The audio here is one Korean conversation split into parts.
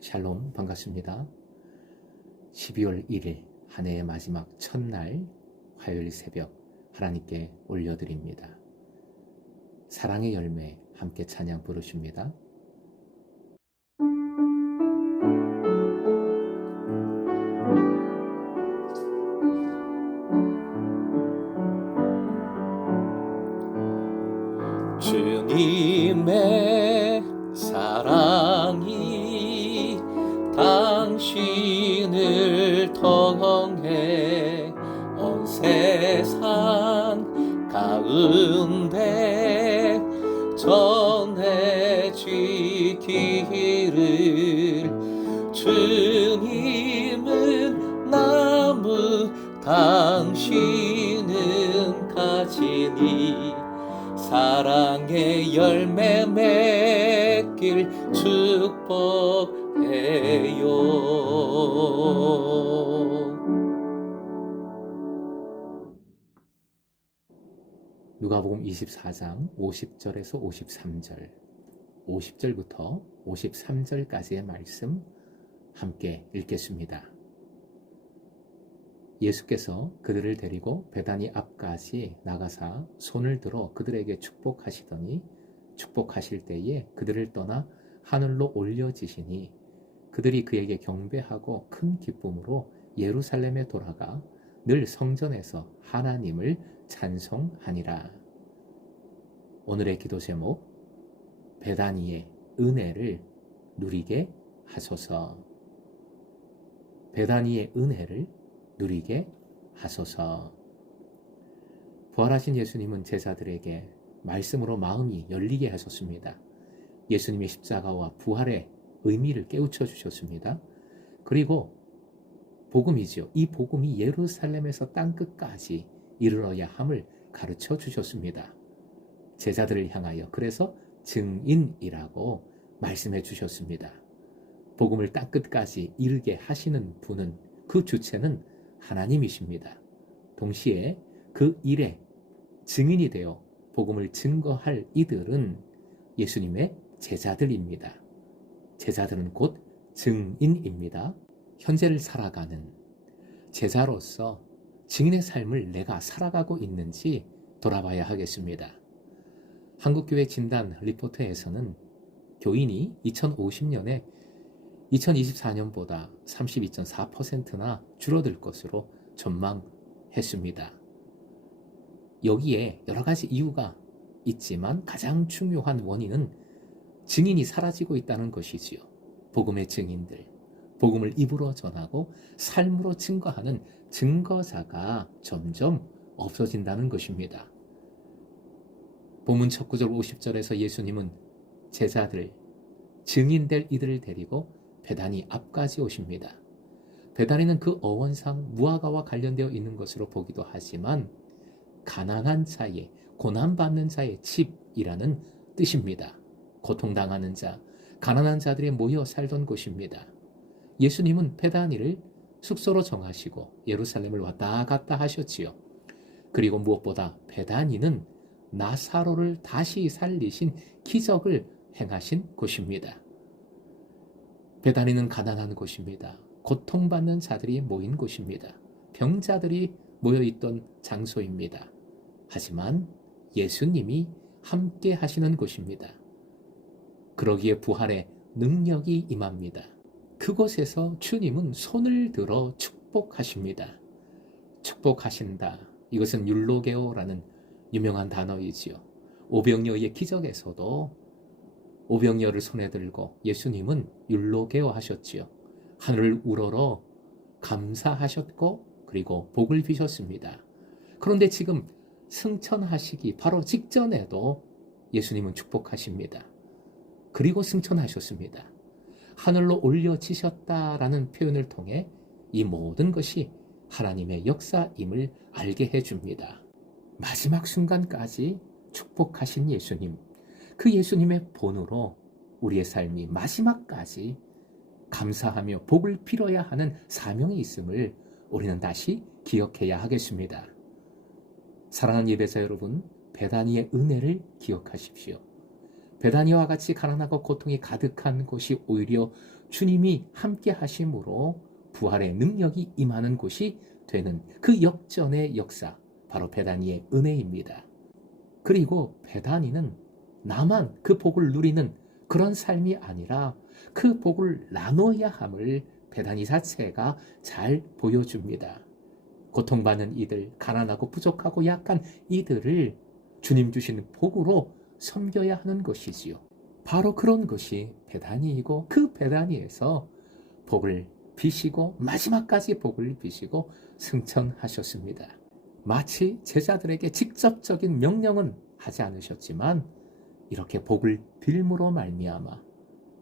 샬롬, 반갑습니다. 12월 1일 한 해의 마지막 첫날 화요일 새벽 하나님께 올려드립니다. 사랑의 열매 함께 찬양 부르십니다. 주님의 사랑이 당신을 통해 온 세상 가운데 전해지기를 주님은 나무 당신은 가지니 사랑의 열매 맺길 축복해요. 누가복음 24장 50절에서 53절, 50절부터 53절까지의 말씀 함께 읽겠습니다. 예수께서 그들을 데리고 베다니 앞까지 나가사 손을 들어 그들에게 축복하시더니 축복하실 때에 그들을 떠나 하늘로 올려지시니 그들이 그에게 경배하고 큰 기쁨으로 예루살렘에 돌아가 늘 성전에서 하나님을 찬송하니라. 오늘의 기도 제목, 베다니의 은혜를 누리게 하소서. 베다니의 은혜를 누리게 하소서. 부활하신 예수님은 제자들에게 말씀으로 마음이 열리게 하셨습니다. 예수님의 십자가와 부활의 의미를 깨우쳐 주셨습니다. 그리고 복음이죠. 이 복음이 예루살렘에서 땅끝까지 이르러야 함을 가르쳐 주셨습니다. 제자들을 향하여 그래서 증인이라고 말씀해 주셨습니다. 복음을 땅끝까지 이르게 하시는 분은, 그 주체는 하나님이십니다. 동시에 그 일에 증인이 되어 복음을 증거할 이들은 예수님의 제자들입니다. 제자들은 곧 증인입니다. 현재를 살아가는 제자로서 증인의 삶을 내가 살아가고 있는지 돌아봐야 하겠습니다. 한국교회 진단 리포트에서는 교인이 2050년에 2024년보다 32.4%나 줄어들 것으로 전망했습니다. 여기에 여러 가지 이유가 있지만 가장 중요한 원인은 증인이 사라지고 있다는 것이지요. 복음의 증인들, 복음을 입으로 전하고 삶으로 증거하는 증거자가 점점 없어진다는 것입니다. 본문 첫 구절 50절에서 예수님은 제자들, 증인될 이들을 데리고 베다니 앞까지 오십니다. 베다니는 그 어원상 무화과와 관련되어 있는 것으로 보기도 하지만 가난한 자의, 고난받는 자의 집이라는 뜻입니다. 고통당하는 자, 가난한 자들이 모여 살던 곳입니다. 예수님은 베다니를 숙소로 정하시고 예루살렘을 왔다 갔다 하셨지요. 그리고 무엇보다 베다니는 나사로를 다시 살리신 기적을 행하신 곳입니다. 베다니는 가난한 곳입니다. 고통받는 자들이 모인 곳입니다. 병자들이 모여있던 장소입니다. 하지만 예수님이 함께 하시는 곳입니다. 그러기에 부활의 능력이 임합니다. 그곳에서 주님은 손을 들어 축복하십니다. 축복하신다. 이것은 율로게오라는 유명한 단어이지요. 오병이어의 기적에서도 오병이어를 손에 들고 예수님은 율로게오 하셨지요. 하늘을 우러러 감사하셨고 그리고 복을 비셨습니다. 그런데 지금 승천하시기 바로 직전에도 예수님은 축복하십니다. 그리고 승천하셨습니다. 하늘로 올려지셨다라는 표현을 통해 이 모든 것이 하나님의 역사임을 알게 해줍니다. 마지막 순간까지 축복하신 예수님, 그 예수님의 본으로 우리의 삶이 마지막까지 감사하며 복을 빌어야 하는 사명이 있음을 우리는 다시 기억해야 하겠습니다. 사랑하는 예배자 여러분, 베다니의 은혜를 기억하십시오. 베다니와 같이 가난하고 고통이 가득한 곳이 오히려 주님이 함께 하심으로 부활의 능력이 임하는 곳이 되는 그 역전의 역사, 바로 베다니의 은혜입니다. 그리고 베다니는 나만 그 복을 누리는 그런 삶이 아니라 그 복을 나눠야 함을 베다니 자체가 잘 보여줍니다. 고통받는 이들, 가난하고 부족하고 약한 이들을 주님 주신 복으로 섬겨야 하는 것이지요. 바로 그런 것이 베다니이고, 그 베다니에서 복을 비시고 마지막까지 복을 비시고 승천하셨습니다. 마치 제자들에게 직접적인 명령은 하지 않으셨지만 이렇게 복을 빌므로 말미암아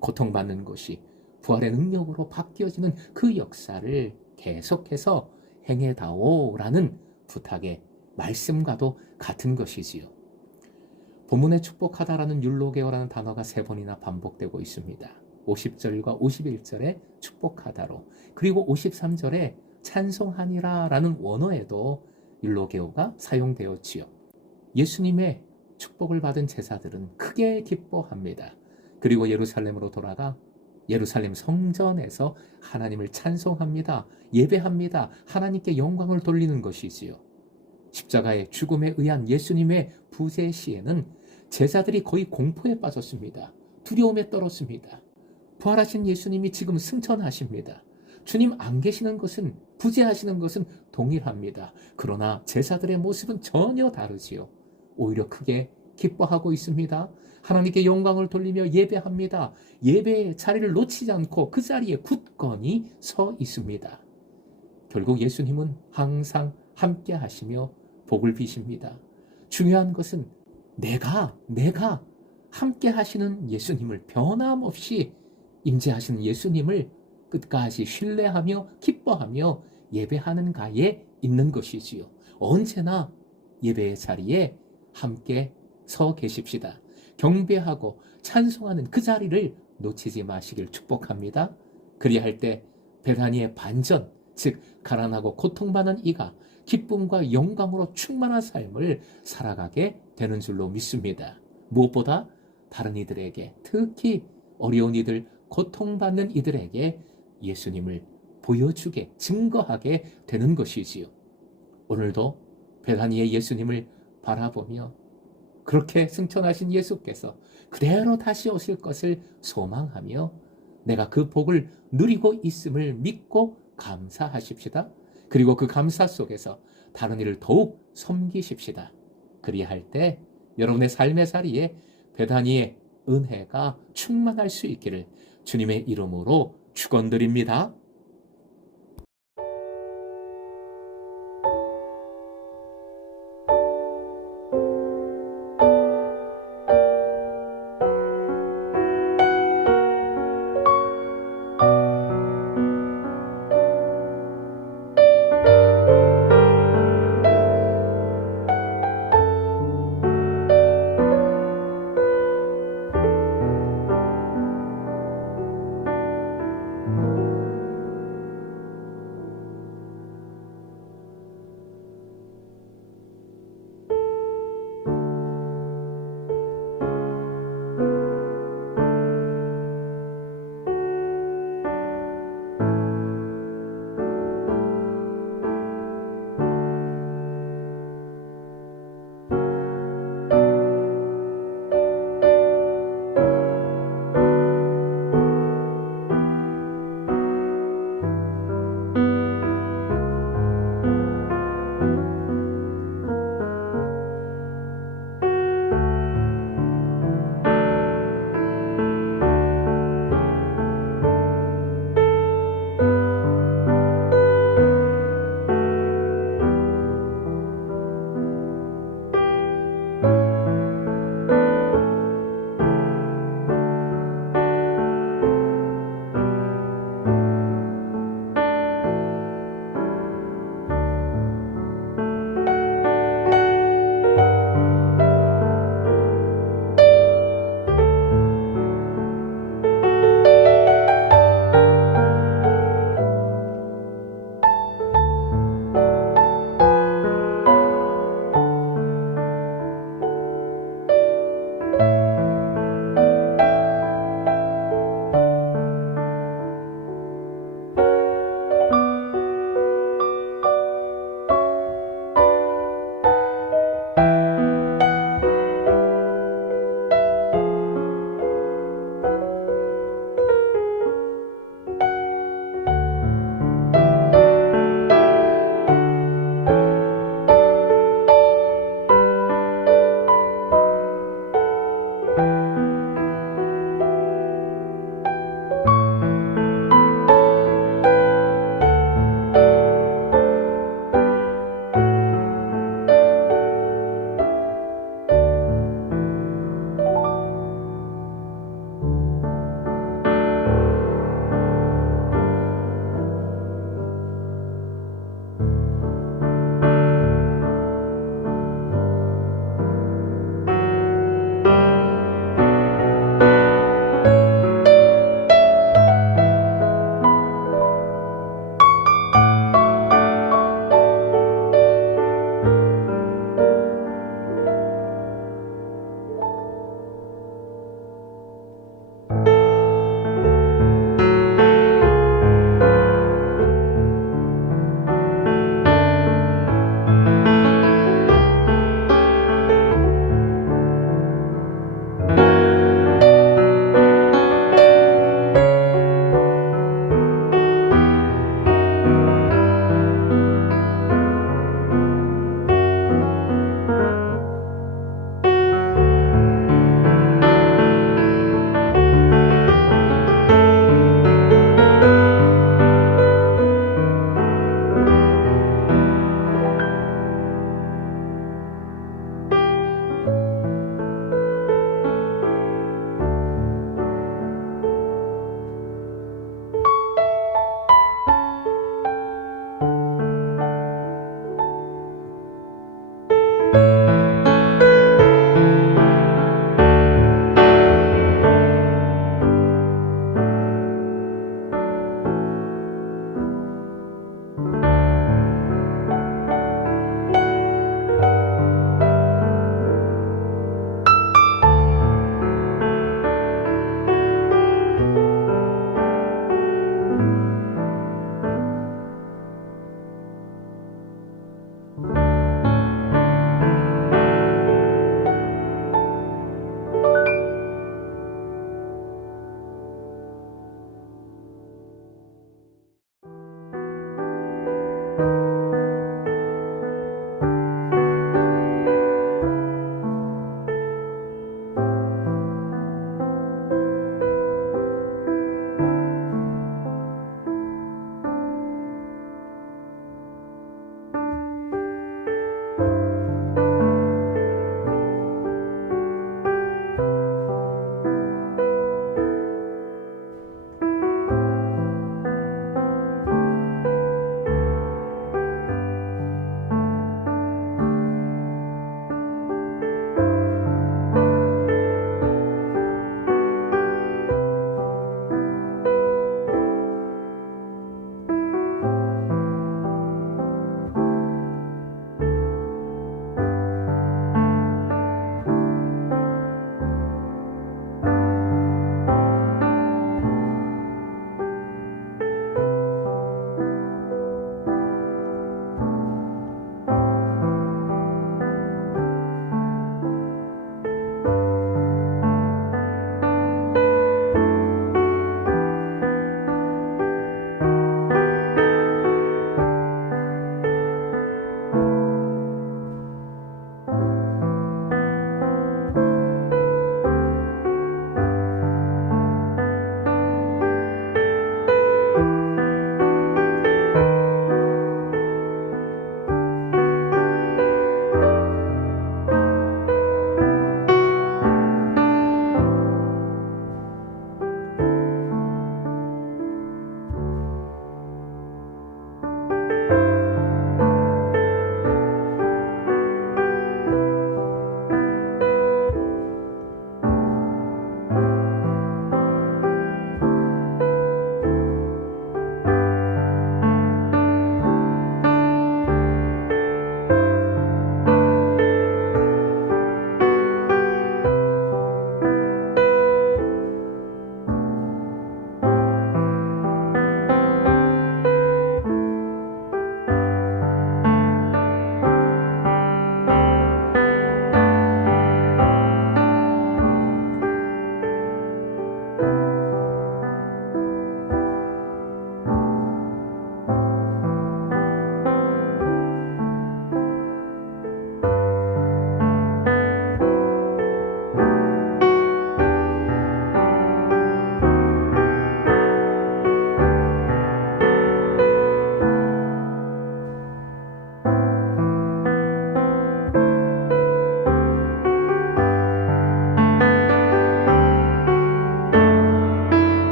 고통받는 것이 부활의 능력으로 바뀌어지는 그 역사를 계속해서 행해다오라는 부탁의 말씀과도 같은 것이지요. 본문에 축복하다라는 율로게오라는 단어가 3번이나 반복되고 있습니다. 50절과 51절에 축복하다로, 그리고 53절에 찬송하니라 라는 원어에도 율로게오가 사용되었지요. 예수님의 축복을 받은 제자들은 크게 기뻐합니다. 그리고 예루살렘으로 돌아가 예루살렘 성전에서 하나님을 찬송합니다. 예배합니다. 하나님께 영광을 돌리는 것이지요. 십자가의 죽음에 의한 예수님의 부재 시에는 제자들이 거의 공포에 빠졌습니다. 두려움에 떨었습니다. 부활하신 예수님이 지금 승천하십니다. 주님 안 계시는 것은, 부재하시는 것은 동일합니다. 그러나 제자들의 모습은 전혀 다르지요. 오히려 크게 기뻐하고 있습니다. 하나님께 영광을 돌리며 예배합니다. 예배의 자리를 놓치지 않고 그 자리에 굳건히 서 있습니다. 결국 예수님은 항상 함께 하시며 복을 비십니다. 중요한 것은 내가 함께 하시는 예수님을, 변함없이 임재하시는 예수님을 끝까지 신뢰하며 기뻐하며 예배하는가에 있는 것이지요. 언제나 예배의 자리에 함께 서 계십시다. 경배하고 찬송하는 그 자리를 놓치지 마시길 축복합니다. 그리할 때 베다니의 반전, 즉 가난하고 고통받는 이가 기쁨과 영광으로 충만한 삶을 살아가게 되는 줄로 믿습니다. 무엇보다 다른 이들에게, 특히 어려운 이들, 고통받는 이들에게 예수님을 보여주게, 증거하게 되는 것이지요. 오늘도 베다니의 예수님을 바라보며 그렇게 승천하신 예수께서 그대로 다시 오실 것을 소망하며 내가 그 복을 누리고 있음을 믿고 감사하십시다. 그리고 그 감사 속에서 다른 이를 더욱 섬기십시다. 그리할 때 여러분의 삶의 자리에 베다니의 은혜가 충만할 수 있기를 주님의 이름으로 축원드립니다.